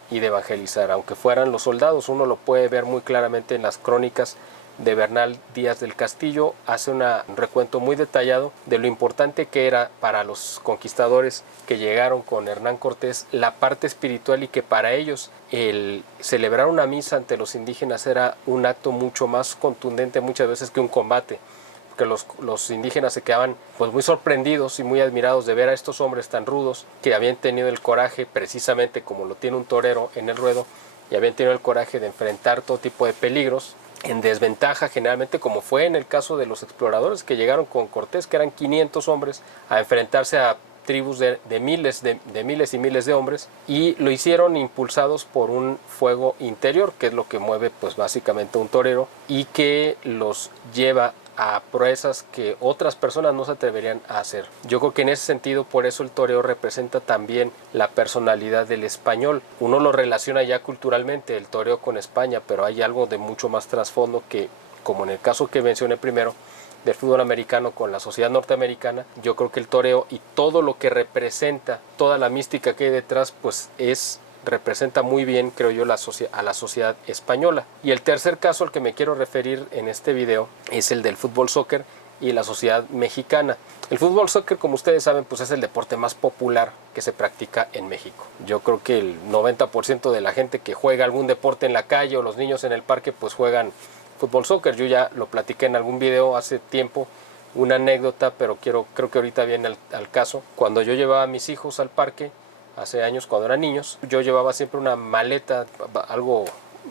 y de evangelizar, aunque fueran los soldados. Uno lo puede ver muy claramente en las crónicas de Bernal Díaz del Castillo. Hace un recuento muy detallado de lo importante que era para los conquistadores que llegaron con Hernán Cortés la parte espiritual, y que para ellos el celebrar una misa ante los indígenas era un acto mucho más contundente muchas veces que un combate, que los indígenas se quedaban pues muy sorprendidos y muy admirados de ver a estos hombres tan rudos, que habían tenido el coraje, precisamente como lo tiene un torero en el ruedo, y habían tenido el coraje de enfrentar todo tipo de peligros en desventaja, generalmente, como fue en el caso de los exploradores que llegaron con Cortés, que eran 500 hombres, a enfrentarse a tribus de miles y miles de hombres, y lo hicieron impulsados por un fuego interior, que es lo que mueve pues básicamente a un torero, y que los lleva a proezas que otras personas no se atreverían a hacer. Yo creo que en ese sentido, por eso el toreo representa también la personalidad del español. Uno lo relaciona ya culturalmente, el toreo, con España, pero hay algo de mucho más trasfondo que, como en el caso que mencioné primero, del fútbol americano con la sociedad norteamericana, yo creo que el toreo y todo lo que representa, toda la mística que hay detrás, pues representa muy bien, creo yo, a la sociedad española. Y el tercer caso al que me quiero referir en este video es el del fútbol soccer y la sociedad mexicana. El fútbol soccer, como ustedes saben, pues es el deporte más popular que se practica en México. Yo creo que el 90% de la gente que juega algún deporte en la calle, o los niños en el parque, pues juegan fútbol soccer. Yo ya lo platiqué en algún video hace tiempo, una anécdota, pero creo que ahorita viene al caso. Cuando yo llevaba a mis hijos al parque, hace años, cuando eran niños, yo llevaba siempre una maleta algo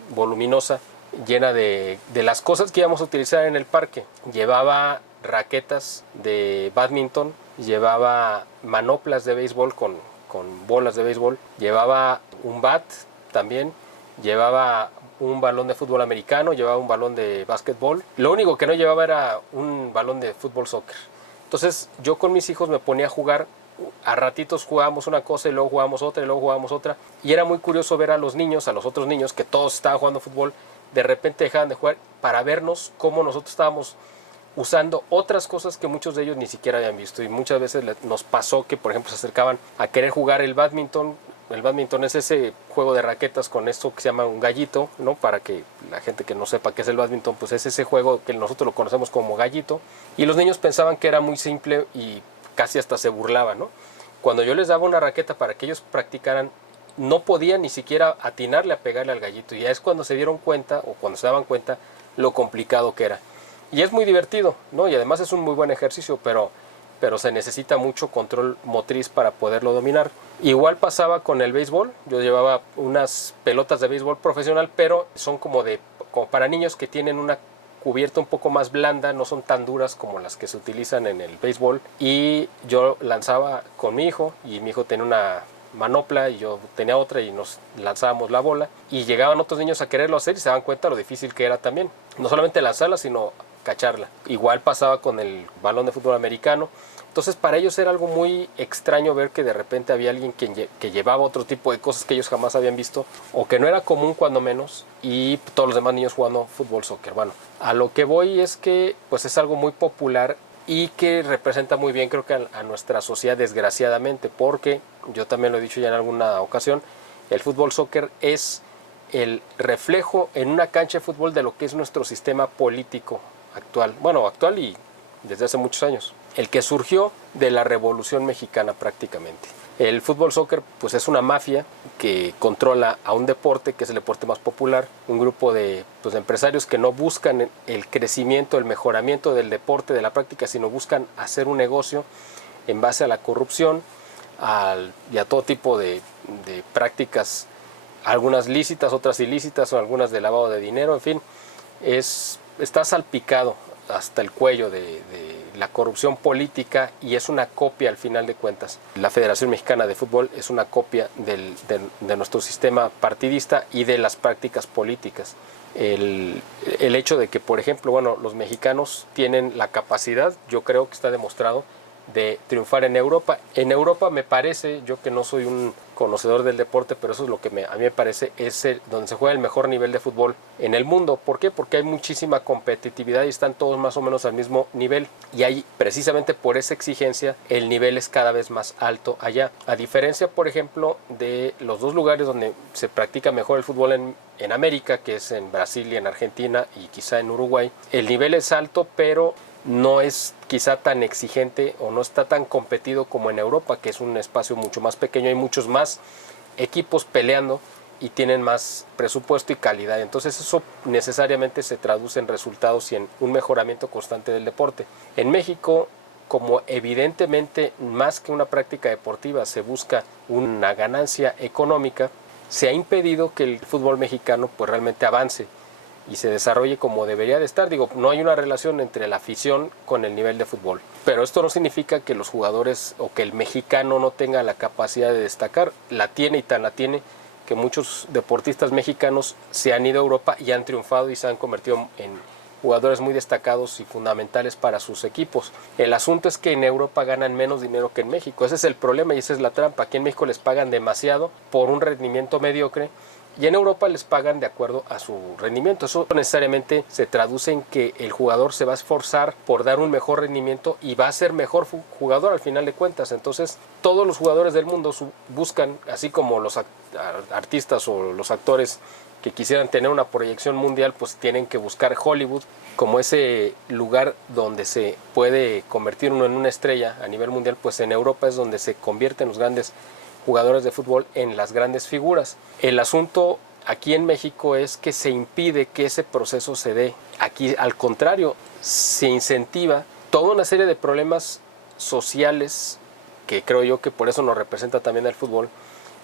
voluminosa, llena de las cosas que íbamos a utilizar en el parque. Llevaba raquetas de bádminton, llevaba manoplas de béisbol con bolas de béisbol, llevaba un bat también, llevaba un balón de fútbol americano, llevaba un balón de básquetbol. Lo único que no llevaba era un balón de fútbol soccer. Entonces yo con mis hijos me ponía a jugar. A ratitos jugábamos una cosa y luego jugábamos otra y luego jugábamos otra, y era muy curioso ver a los niños, a los otros niños que todos estaban jugando fútbol, de repente dejaban de jugar para vernos cómo nosotros estábamos usando otras cosas que muchos de ellos ni siquiera habían visto. Y muchas veces nos pasó que, por ejemplo, se acercaban a querer jugar el bádminton. El bádminton es ese juego de raquetas con esto que se llama un gallito, ¿no? Para que la gente que no sepa qué es el bádminton, pues es ese juego que nosotros lo conocemos como gallito, y los niños pensaban que era muy simple y casi hasta se burlaban, ¿no? Cuando yo les daba una raqueta para que ellos practicaran, no podían ni siquiera atinarle a pegarle al gallito, y ya es cuando se dieron cuenta, o cuando se daban cuenta, lo complicado que era. Y es muy divertido, ¿no? Y además es un muy buen ejercicio, pero se necesita mucho control motriz para poderlo dominar. Igual pasaba con el béisbol. Yo llevaba unas pelotas de béisbol profesional, pero son como para niños, que tienen una cubierta un poco más blanda, no son tan duras como las que se utilizan en el béisbol. Y yo lanzaba con mi hijo, y mi hijo tenía una manopla y yo tenía otra, y nos lanzábamos la bola, y llegaban otros niños a quererlo hacer y se daban cuenta lo difícil que era también, no solamente lanzarla, sino cacharla. Igual pasaba con el balón de fútbol americano. Entonces para ellos era algo muy extraño ver que de repente había alguien que llevaba otro tipo de cosas que ellos jamás habían visto, o que no era común cuando menos, y todos los demás niños jugando fútbol soccer. Bueno, a lo que voy es que pues es algo muy popular y que representa muy bien, creo que a nuestra sociedad, desgraciadamente, porque yo también lo he dicho ya en alguna ocasión, el fútbol soccer es el reflejo en una cancha de fútbol de lo que es nuestro sistema político actual, bueno, actual y desde hace muchos años, el que surgió de la Revolución Mexicana prácticamente. El fútbol soccer pues es una mafia que controla a un deporte que es el deporte más popular, un grupo de empresarios que no buscan el crecimiento, el mejoramiento del deporte, de la práctica, sino buscan hacer un negocio en base a la corrupción y a todo tipo de prácticas, algunas lícitas, otras ilícitas, o algunas de lavado de dinero, en fin, está salpicado hasta el cuello de la corrupción política y es una copia al final de cuentas. La Federación Mexicana de Fútbol es una copia de nuestro sistema partidista y de las prácticas políticas. El hecho de que, por ejemplo, bueno, los mexicanos tienen la capacidad, yo creo que está demostrado, de triunfar en Europa. En Europa me parece, yo que no soy un conocedor del deporte, pero eso es lo que a mí me parece, es donde se juega el mejor nivel de fútbol en el mundo. ¿Por qué? Porque hay muchísima competitividad y están todos más o menos al mismo nivel. Y ahí, precisamente por esa exigencia, el nivel es cada vez más alto allá. A diferencia, por ejemplo, de los dos lugares donde se practica mejor el fútbol en América, que es en Brasil y en Argentina y quizá en Uruguay, el nivel es alto, pero no es quizá tan exigente o no está tan competido como en Europa, que es un espacio mucho más pequeño, hay muchos más equipos peleando y tienen más presupuesto y calidad. Entonces eso necesariamente se traduce en resultados y en un mejoramiento constante del deporte. En México, como evidentemente más que una práctica deportiva se busca una ganancia económica, se ha impedido que el fútbol mexicano pues realmente avance y se desarrolle como debería de estar. Digo, no hay una relación entre la afición con el nivel de fútbol, pero esto no significa que los jugadores o que el mexicano no tenga la capacidad de destacar. La tiene y tan la tiene que muchos deportistas mexicanos se han ido a Europa y han triunfado y se han convertido en jugadores muy destacados y fundamentales para sus equipos. El asunto es que en Europa ganan menos dinero que en México. Ese es el problema y esa es la trampa. Aquí en México les pagan demasiado por un rendimiento mediocre y en Europa les pagan de acuerdo a su rendimiento. Eso necesariamente se traduce en que el jugador se va a esforzar por dar un mejor rendimiento y va a ser mejor jugador al final de cuentas. Entonces todos los jugadores del mundo buscan, así como los artistas o los actores que quisieran tener una proyección mundial, pues tienen que buscar Hollywood como ese lugar donde se puede convertir uno en una estrella a nivel mundial. Pues en Europa es donde se convierten los grandes jugadores de fútbol en las grandes figuras. El asunto aquí en México es que se impide que ese proceso se dé. Aquí, al contrario, se incentiva toda una serie de problemas sociales que creo yo que por eso nos representa también el fútbol,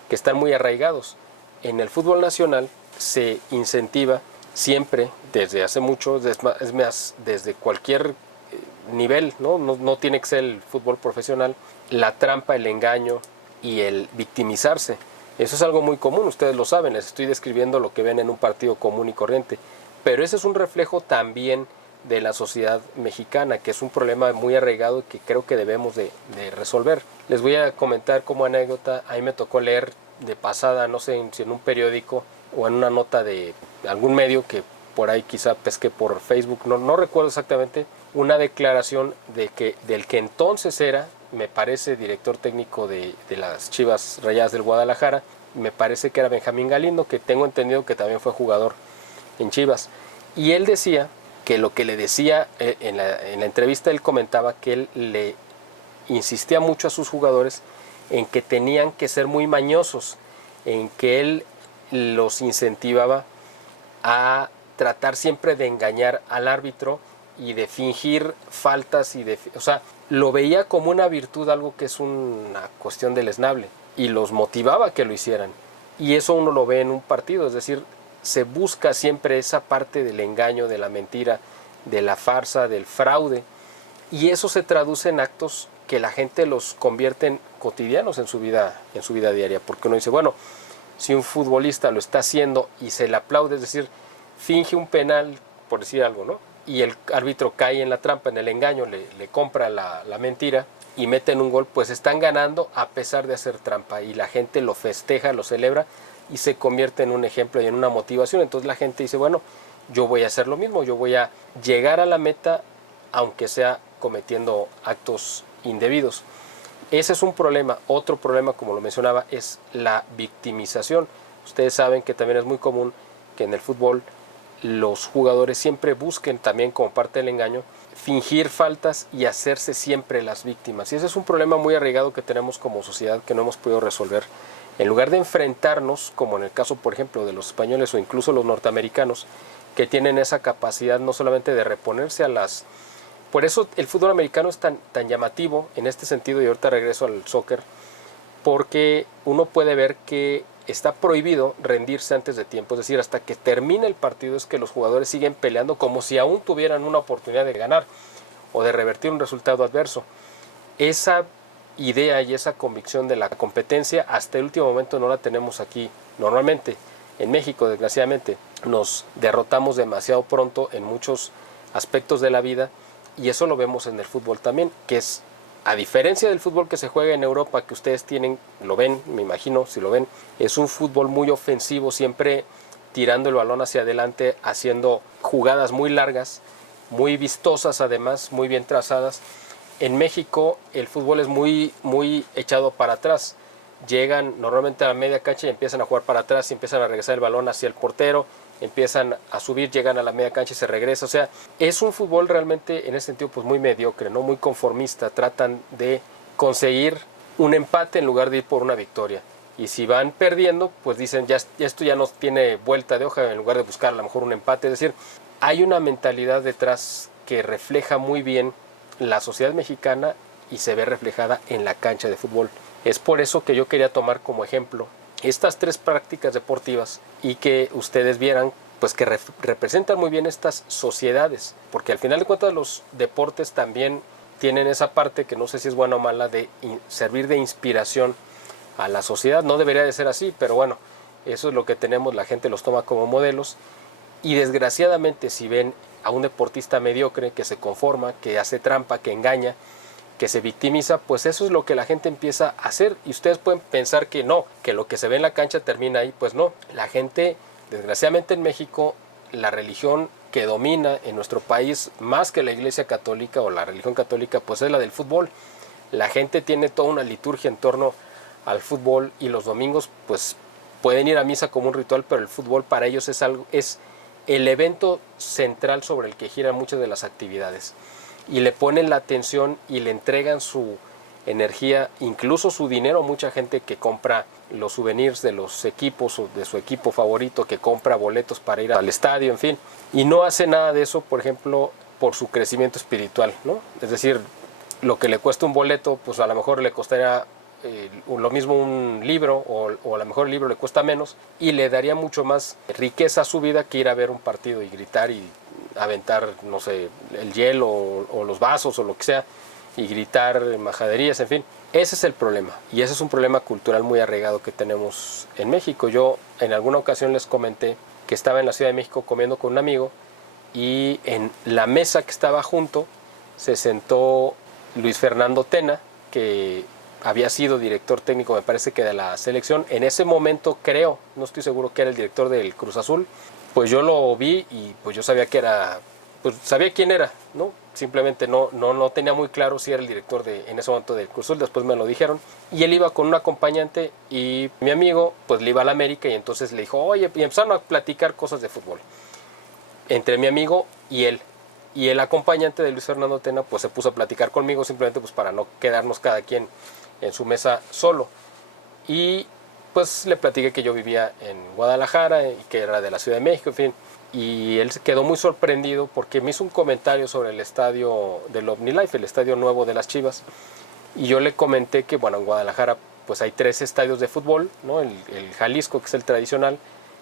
que están muy arraigados. En el fútbol nacional se incentiva siempre, desde hace mucho, es más, desde cualquier nivel, no tiene que ser el fútbol profesional, la trampa, el engaño y el victimizarse. Eso es algo muy común, ustedes lo saben, les estoy describiendo lo que ven en un partido común y corriente, pero ese es un reflejo también de la sociedad mexicana, que es un problema muy arraigado y que creo que debemos de resolver. Les voy a comentar como anécdota, a mí me tocó leer de pasada, no sé si en un periódico o en una nota de algún medio que por ahí quizá pesqué por Facebook, no recuerdo exactamente, una declaración del que entonces era, me parece, director técnico de las Chivas Rayadas del Guadalajara, me parece que era Benjamín Galindo, que tengo entendido que también fue jugador en Chivas, y él decía que lo que le decía en la entrevista, él comentaba que él le insistía mucho a sus jugadores en que tenían que ser muy mañosos, en que él los incentivaba a tratar siempre de engañar al árbitro y de fingir faltas o sea, lo veía como una virtud, algo que es una cuestión deleznable, y los motivaba a que lo hicieran. Y eso uno lo ve en un partido, es decir, se busca siempre esa parte del engaño, de la mentira, de la farsa, del fraude, y eso se traduce en actos que la gente los convierte en cotidianos en su vida diaria, porque uno dice, bueno, si un futbolista lo está haciendo y se le aplaude, es decir, finge un penal, por decir algo, ¿no? Y el árbitro cae en la trampa, en el engaño, le compra la mentira y meten un gol, pues están ganando a pesar de hacer trampa y la gente lo festeja, lo celebra y se convierte en un ejemplo y en una motivación. Entonces la gente dice, bueno, yo voy a hacer lo mismo, yo voy a llegar a la meta aunque sea cometiendo actos indebidos. Ese es un problema. Otro problema, como lo mencionaba, es la victimización. Ustedes saben que también es muy común que en el fútbol los jugadores siempre busquen, también como parte del engaño, fingir faltas y hacerse siempre las víctimas. Y ese es un problema muy arraigado que tenemos como sociedad que no hemos podido resolver. En lugar de enfrentarnos, como en el caso, por ejemplo, de los españoles o incluso los norteamericanos, que tienen esa capacidad no solamente de reponerse a las... Por eso el fútbol americano es tan llamativo en este sentido, y ahorita regreso al soccer, porque uno puede ver que está prohibido rendirse antes de tiempo, es decir, hasta que termine el partido es que los jugadores siguen peleando como si aún tuvieran una oportunidad de ganar o de revertir un resultado adverso. Esa idea y esa convicción de la competencia hasta el último momento no la tenemos aquí. Normalmente en México, desgraciadamente, nos derrotamos demasiado pronto en muchos aspectos de la vida, y eso lo vemos en el fútbol también, que es, a diferencia del fútbol que se juega en Europa, que ustedes tienen, lo ven, me imagino, si lo ven, es un fútbol muy ofensivo, siempre tirando el balón hacia adelante, haciendo jugadas muy largas, muy vistosas además, muy bien trazadas. En México el fútbol es muy echado para atrás. Llegan normalmente a la media cancha y empiezan a jugar para atrás y empiezan a regresar el balón hacia el portero, empiezan a subir, llegan a la media cancha y se regresa. O sea, es un fútbol realmente en ese sentido pues muy mediocre, ¿no? Muy conformista. Tratan de conseguir un empate en lugar de ir por una victoria. Y si van perdiendo, pues dicen, ya esto ya no tiene vuelta de hoja, en lugar de buscar a lo mejor un empate. Es decir, hay una mentalidad detrás que refleja muy bien la sociedad mexicana y se ve reflejada en la cancha de fútbol. Es por eso que yo quería tomar como ejemplo estas tres prácticas deportivas y que ustedes vieran pues que representan muy bien estas sociedades, porque al final de cuentas los deportes también tienen esa parte que no sé si es buena o mala de servir de inspiración a la sociedad. No debería de ser así, pero bueno, eso es lo que tenemos, la gente los toma como modelos, y desgraciadamente si ven a un deportista mediocre que se conforma, que hace trampa, que engaña, que se victimiza, pues eso es lo que la gente empieza a hacer. Y ustedes pueden pensar que no, que lo que se ve en la cancha termina ahí. Pues no, la gente, desgraciadamente en México, la religión que domina en nuestro país, más que la Iglesia Católica o la religión católica, pues es la del fútbol. La gente tiene toda una liturgia en torno al fútbol, y los domingos pues pueden ir a misa como un ritual, pero el fútbol para ellos es el evento central sobre el que giran muchas de las actividades, y le ponen la atención y le entregan su energía, incluso su dinero. Mucha gente que compra los souvenirs de los equipos o de su equipo favorito, que compra boletos para ir al estadio, en fin, y no hace nada de eso, por ejemplo, por su crecimiento espiritual, ¿no? Es decir, lo que le cuesta un boleto, pues a lo mejor le costaría lo mismo un libro, o a lo mejor el libro le cuesta menos y le daría mucho más riqueza a su vida que ir a ver un partido y gritar y aventar, no sé, el hielo o los vasos o lo que sea, y gritar majaderías, en fin. Ese es el problema, y ese es un problema cultural muy arraigado que tenemos en México. Yo en alguna ocasión les comenté que estaba en la Ciudad de México comiendo con un amigo, y en la mesa que estaba junto se sentó Luis Fernando Tena, que había sido director técnico, me parece que de la selección. En ese momento creo, no estoy seguro, que era el director del Cruz Azul. Pues yo lo vi y pues yo sabía que era, pues sabía quién era, ¿no? Simplemente no tenía muy claro si era el director en ese momento del Cruz Azul. Después me lo dijeron, y él iba con un acompañante, y mi amigo pues le iba a la América, y entonces le dijo, oye, y empezaron a platicar cosas de fútbol entre mi amigo y él. Y el acompañante de Luis Fernando Tena pues se puso a platicar conmigo, simplemente pues para no quedarnos cada quien en su mesa solo. Y pues le platiqué que yo vivía en Guadalajara y que era de la Ciudad de México, en fin. Y él se quedó muy sorprendido porque me hizo un comentario sobre el estadio del OmniLife, el estadio nuevo de las Chivas. Y yo le comenté que, bueno, en Guadalajara pues hay 3 estadios de fútbol, ¿no? El Jalisco, que es el tradicional.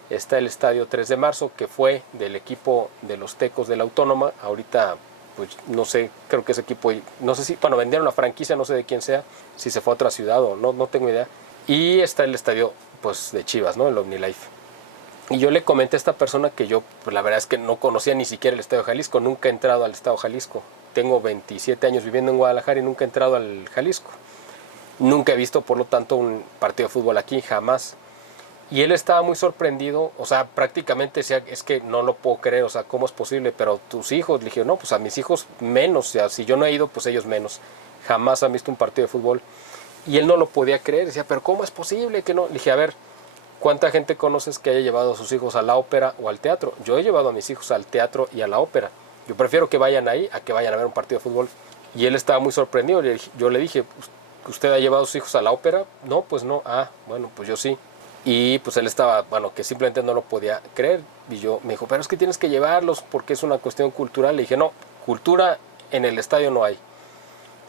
Está el estadio 3 de marzo, que fue del equipo de los Tecos de la Autónoma. Ahorita pues no sé, creo que ese equipo, no sé si, bueno, vendieron la franquicia, no sé de quién sea, si se fue a otra ciudad o no tengo idea. Y está el estadio pues de Chivas, ¿no? El OmniLife. Y yo le comenté a esta persona que yo, pues la verdad es que no conocía ni siquiera el Estadio Jalisco, nunca he entrado al Estadio Jalisco. Tengo 27 años viviendo en Guadalajara y nunca he entrado al Jalisco. Nunca he visto, por lo tanto, un partido de fútbol aquí, jamás. Y él estaba muy sorprendido, o sea, prácticamente decía, es que no lo puedo creer, o sea, ¿cómo es posible? Pero tus hijos, le dije, no, pues a mis hijos menos, o sea, si yo no he ido, pues ellos menos. Jamás han visto un partido de fútbol. Y él no lo podía creer, decía, pero ¿cómo es posible que no? Le dije, a ver, ¿cuánta gente conoces que haya llevado a sus hijos a la ópera o al teatro? Yo he llevado a mis hijos al teatro y a la ópera. Yo prefiero que vayan ahí a que vayan a ver un partido de fútbol. Y él estaba muy sorprendido. Yo le dije, ¿usted ha llevado a sus hijos a la ópera? No, pues no. Ah, bueno, pues yo sí. Y pues él estaba, bueno, que simplemente no lo podía creer. Y me dijo, pero es que tienes que llevarlos porque es una cuestión cultural. Le dije, no, cultura en el estadio no hay.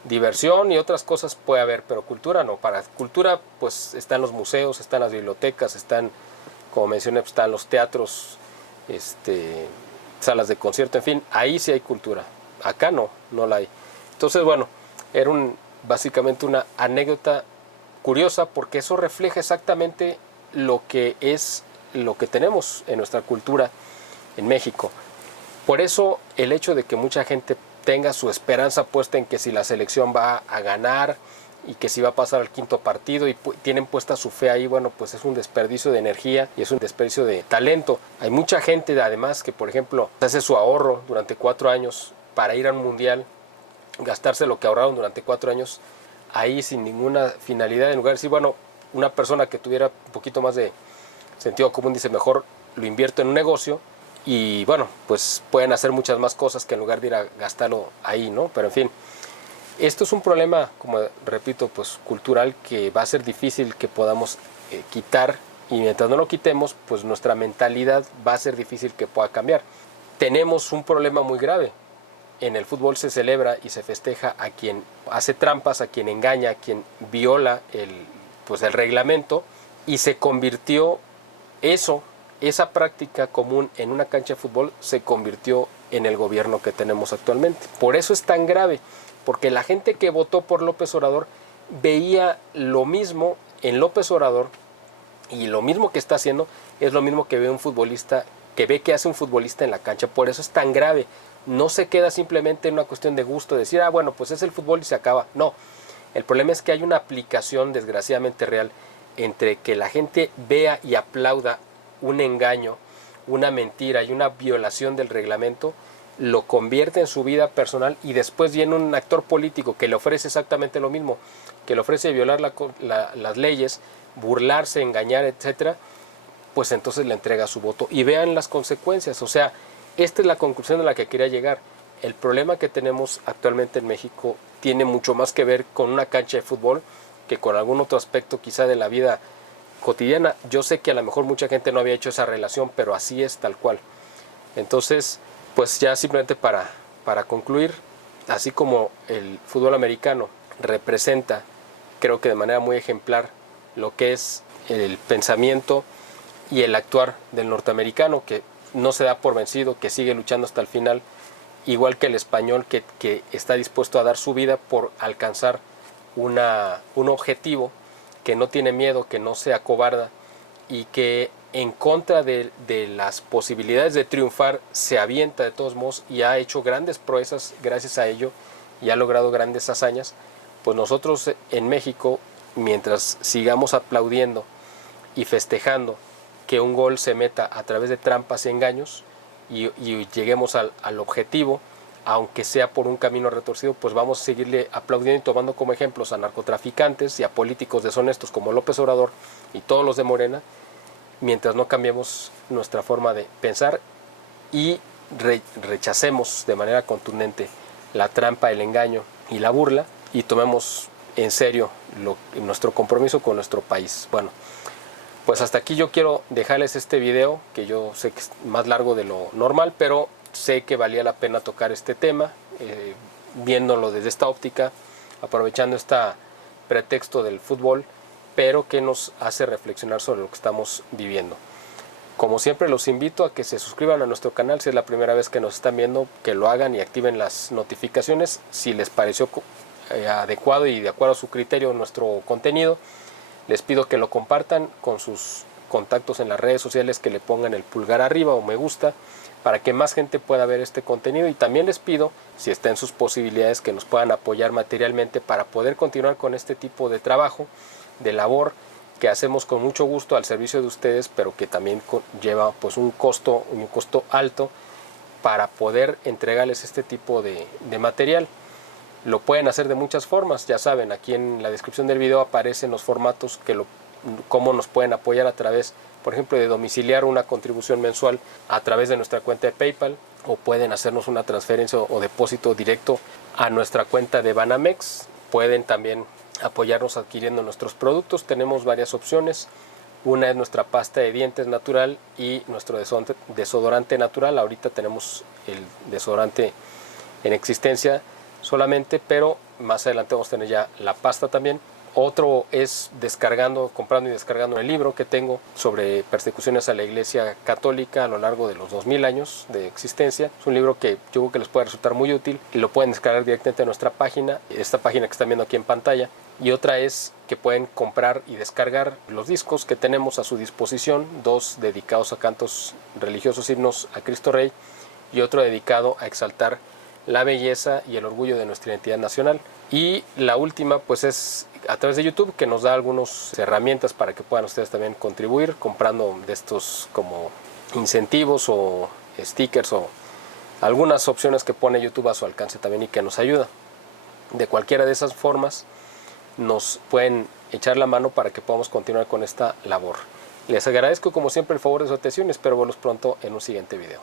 diversión y otras cosas puede haber, pero cultura no. Para cultura pues están los museos, están las bibliotecas, están, como mencioné, pues, están los teatros, salas de concierto, en fin, ahí sí hay cultura. Acá no la hay. Entonces, bueno, era básicamente una anécdota curiosa porque eso refleja exactamente lo que tenemos en nuestra cultura en México. Por eso el hecho de que mucha gente tenga su esperanza puesta en que si la selección va a ganar y que si va a pasar al quinto partido y tienen puesta su fe ahí, bueno, pues es un desperdicio de energía y es un desperdicio de talento. Hay mucha gente además que, por ejemplo, hace su ahorro durante 4 años para ir a un mundial, gastarse lo que ahorraron durante 4 años ahí sin ninguna finalidad, en lugar de decir, bueno, una persona que tuviera un poquito más de sentido común dice, mejor lo invierto en un negocio y bueno, pues pueden hacer muchas más cosas que en lugar de ir a gastarlo ahí, ¿no? Pero en fin, esto es un problema, como repito, pues cultural que va a ser difícil que podamos quitar, y mientras no lo quitemos, pues nuestra mentalidad va a ser difícil que pueda cambiar. Tenemos un problema muy grave. En el fútbol se celebra y se festeja a quien hace trampas, a quien engaña, a quien viola el reglamento, y se convirtió esa práctica común en una cancha de fútbol se convirtió en el gobierno que tenemos actualmente. Por eso es tan grave, porque la gente que votó por López Obrador veía lo mismo en López Obrador, y lo mismo que está haciendo es lo mismo que ve un futbolista, que hace un futbolista en la cancha. Por eso es tan grave. No se queda simplemente en una cuestión de gusto, de decir, bueno, pues es el fútbol y se acaba. No, el problema es que hay una aplicación desgraciadamente real entre que la gente vea y aplauda un engaño, una mentira y una violación del reglamento, lo convierte en su vida personal, y después viene un actor político que le ofrece exactamente lo mismo, que le ofrece violar las leyes, burlarse, engañar, etcétera, pues entonces le entrega su voto. Y vean las consecuencias. O sea, esta es la conclusión a la que quería llegar. El problema que tenemos actualmente en México tiene mucho más que ver con una cancha de fútbol que con algún otro aspecto quizá de la vida cotidiana. Yo sé que a lo mejor mucha gente no había hecho esa relación, pero así es tal cual. Entonces, pues ya simplemente para concluir, así como el fútbol americano representa, creo que de manera muy ejemplar, lo que es el pensamiento y el actuar del norteamericano, que no se da por vencido, que sigue luchando hasta el final, igual que el español que está dispuesto a dar su vida por alcanzar un objetivo, que no tiene miedo, que no se acobarda y que en contra de las posibilidades de triunfar se avienta de todos modos y ha hecho grandes proezas gracias a ello y ha logrado grandes hazañas. Pues nosotros en México, mientras sigamos aplaudiendo y festejando que un gol se meta a través de trampas y engaños y lleguemos al objetivo, aunque sea por un camino retorcido, pues vamos a seguirle aplaudiendo y tomando como ejemplos a narcotraficantes y a políticos deshonestos como López Obrador y todos los de Morena, mientras no cambiemos nuestra forma de pensar y rechacemos de manera contundente la trampa, el engaño y la burla, y tomemos en serio nuestro compromiso con nuestro país. Bueno, pues hasta aquí yo quiero dejarles este video, que yo sé que es más largo de lo normal, pero sé que valía la pena tocar este tema, viéndolo desde esta óptica, aprovechando este pretexto del fútbol, pero que nos hace reflexionar sobre lo que estamos viviendo. Como siempre, los invito a que se suscriban a nuestro canal si es la primera vez que nos están viendo, que lo hagan y activen las notificaciones si les pareció adecuado y de acuerdo a su criterio nuestro contenido. Les pido que lo compartan con sus contactos en las redes sociales, que le pongan el pulgar arriba o me gusta para que más gente pueda ver este contenido, y también les pido, si está en sus posibilidades, que nos puedan apoyar materialmente para poder continuar con este tipo de trabajo, de labor que hacemos con mucho gusto al servicio de ustedes, pero que también lleva pues un costo alto para poder entregarles este tipo de material. Lo pueden hacer de muchas formas, ya saben, aquí en la descripción del video aparecen los formatos cómo nos pueden apoyar a través, por ejemplo, de domiciliar una contribución mensual a través de nuestra cuenta de PayPal, o pueden hacernos una transferencia o depósito directo a nuestra cuenta de Banamex. Pueden también apoyarnos adquiriendo nuestros productos. Tenemos varias opciones. Una es nuestra pasta de dientes natural y nuestro desodorante natural. Ahorita tenemos el desodorante en existencia solamente, pero más adelante vamos a tener ya la pasta también. Otro es comprando y descargando el libro que tengo sobre persecuciones a la Iglesia Católica a lo largo de los 2000 años de existencia. Es un libro que yo creo que les puede resultar muy útil y lo pueden descargar directamente a nuestra página, esta página que están viendo aquí en pantalla. Y otra es que pueden comprar y descargar los discos que tenemos a su disposición, 2 dedicados a cantos religiosos, himnos a Cristo Rey, y otro dedicado a exaltar la belleza y el orgullo de nuestra identidad nacional. Y la última pues es a través de YouTube, que nos da algunas herramientas para que puedan ustedes también contribuir comprando de estos como incentivos o stickers o algunas opciones que pone YouTube a su alcance también y que nos ayuda. De cualquiera de esas formas nos pueden echar la mano para que podamos continuar con esta labor. Les agradezco como siempre el favor de su atención y espero verlos pronto en un siguiente video.